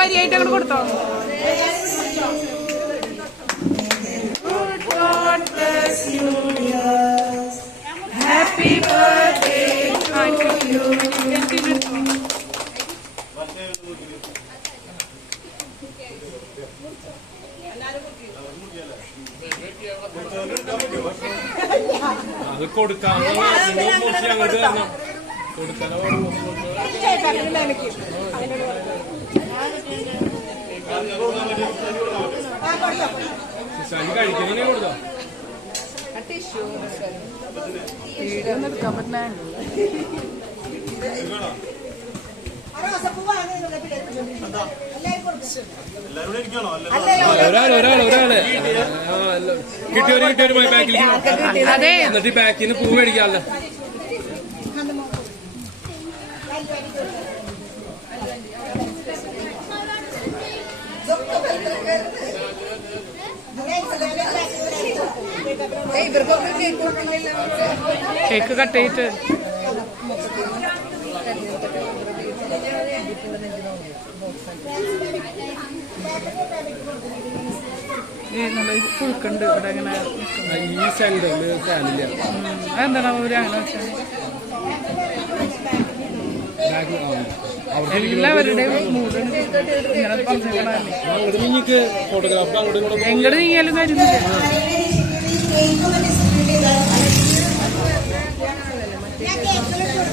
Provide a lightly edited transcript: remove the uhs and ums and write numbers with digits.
വരിയായിട്ട് അങ്ങോട്ട് കൊടുത്തോ. Happy birthday to you. അത് കൊടുക്കാൻ കഴിക്കുന്നതിനെ കൊടുത്തോ. വീഡിയോ ഒന്നും എടുക്കാൻ പറ്റില്ല. കിട്ടിയൊരു ബാക്കിൽ അതെ, എന്നിട്ട് ബാക്കിൽ നിന്ന് പൂ മേടിക്കാമല്ലോ. കേക്ക് കട്ട് ചെയ്തിട്ട് നല്ല പുഴുക്കുണ്ട് ഇവിടെ. അങ്ങനെ ഈ സെന്ററിൽ ഫാനില്ല. അതെന്താണ് അവര് അങ്ങനെ വെച്ചാൽ എല്ലാവരുടെയും മൂഡ് ഇങ്ങനെ പറഞ്ഞിട്ടുണ്ടാവില്ലേ. ഫോട്ടോഗ്രാഫ് എങ്ങോട്ട് നീങ്ങിയാലും കാര്യമില്ല.